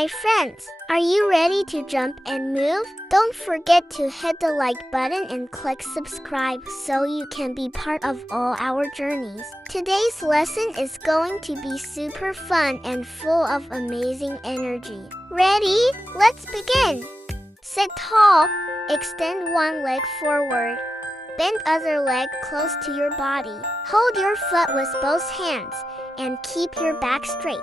my friends, are you ready to jump and move? Don't forget to hit the like button and click subscribe so you can be part of all our journeys. Today's lesson is going to be super fun and full of amazing energy. Ready? Let's begin! Sit tall, extend one leg forward. Bend other leg close to your body. Hold your foot with both hands and keep your back straight.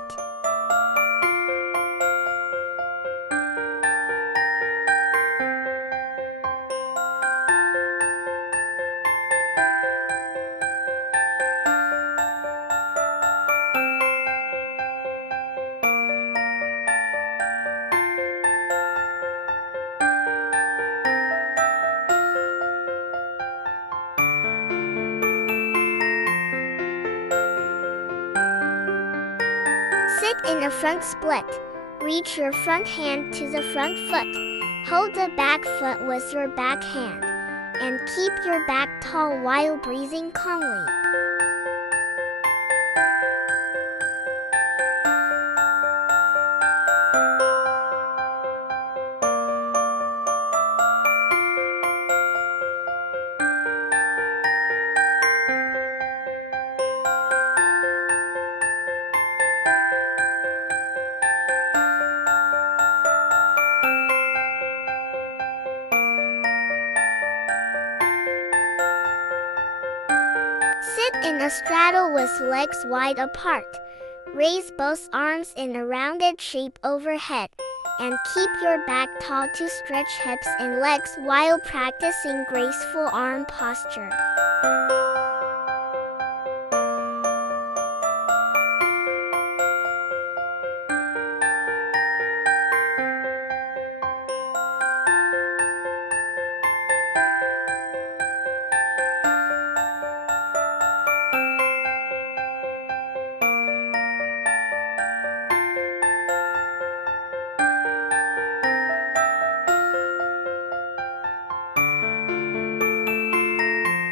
Sit in a front split. Reach your front hand to the front foot. Hold the back foot with your back hand. And keep your back tall while breathing calmly. Sit in a straddle with legs wide apart. Raise both arms in a rounded shape overhead. And keep your back tall to stretch hips and legs while practicing graceful arm posture.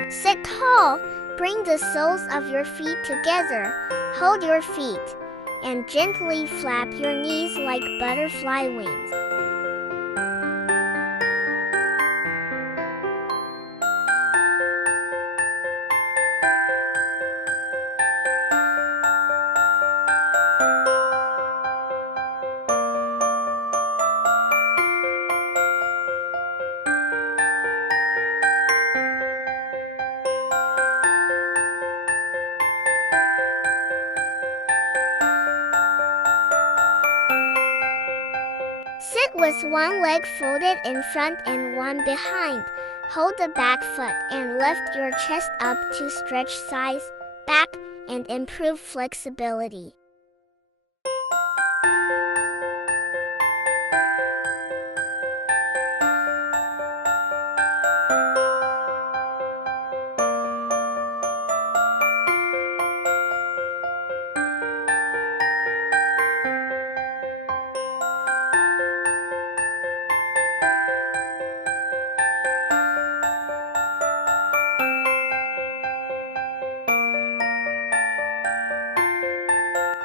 Sit tall. Bring the soles of your feet together. Hold your feet. And gently flap your knees like butterfly wings. Sit with one leg folded in front and one behind. Hold the back foot and lift your chest up to stretch sides, back, and improve flexibility.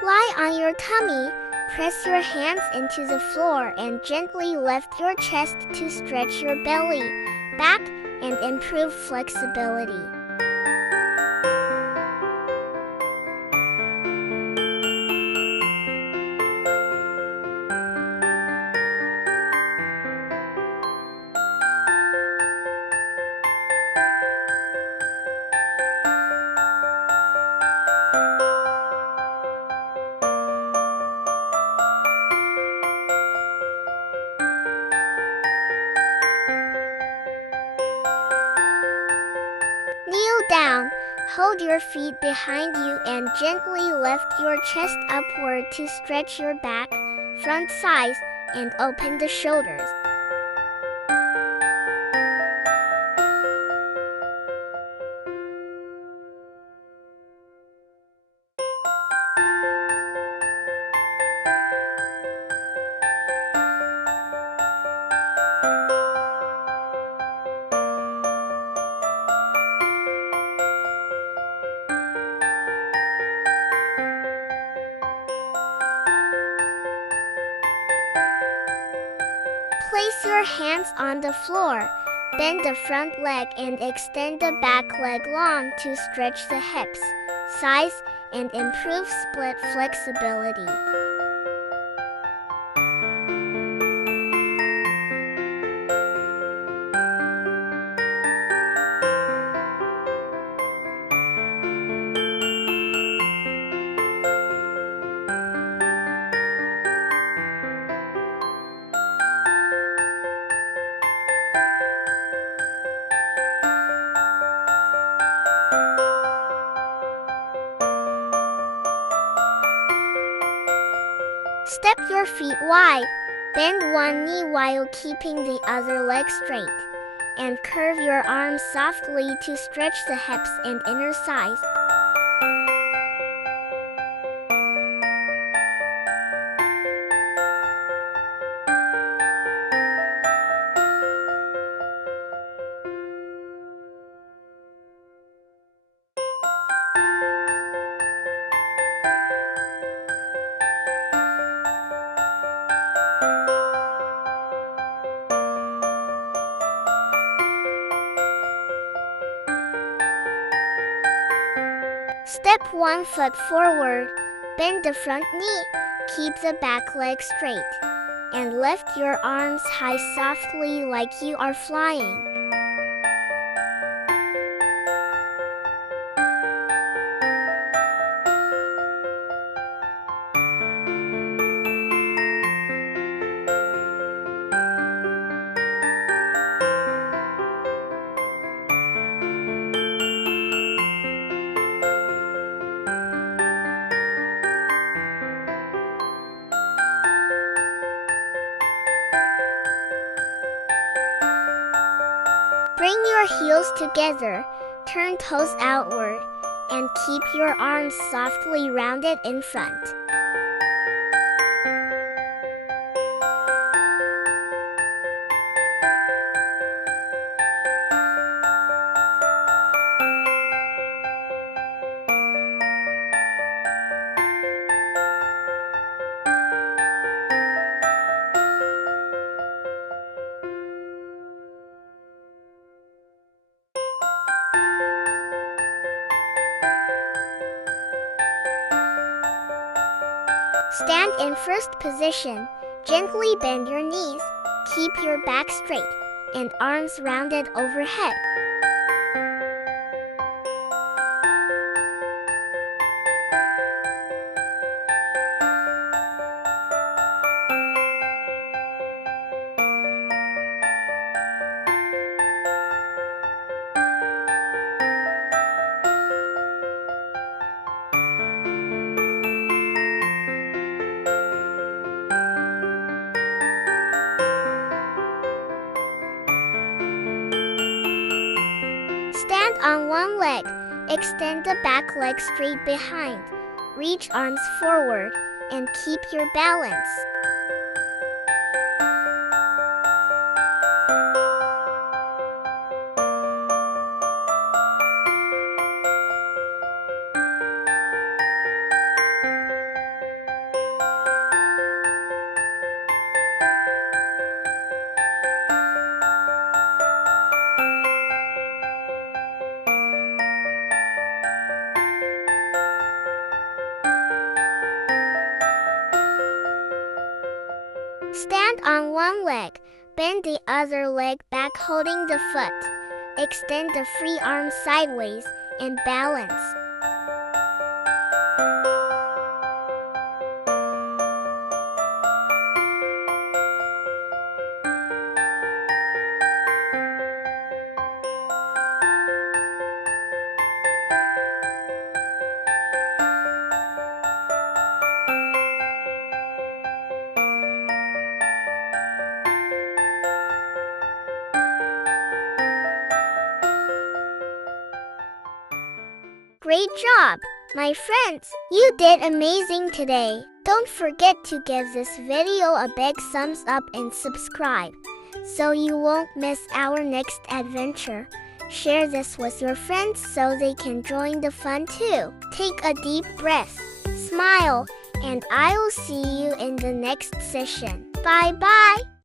Lie on your tummy, press your hands into the floor and gently lift your chest to stretch your belly, back, and improve flexibility. Kneel down, hold your feet behind you and gently lift your chest upward to stretch your back, front thighs, and open the shoulders. Place your hands on the floor. Bend the front leg and extend the back leg long to stretch the hips, thighs, and improve split flexibility. Step your feet wide, bend one knee while keeping the other leg straight, and curve your arms softly to stretch the hips and inner thighs. Step one foot forward, bend the front knee, keep the back leg straight, and lift your arms high softly like you are flying. Bring your heels together, turn toes outward, and keep your arms softly rounded in front. Stand in first position, gently bend your knees, keep your back straight, and arms rounded overhead. Stand on one leg, extend the back leg straight behind, reach arms forward, and keep your balance. Stand on one leg, bend the other leg back holding the foot. Extend the free arm sideways and balance. Great job, my friends! You did amazing today. Don't forget to give this video a big thumbs up and subscribe, so you won't miss our next adventure. Share this with your friends so they can join the fun too. Take a deep breath, smile, and I'll see you in the next session. Bye-bye!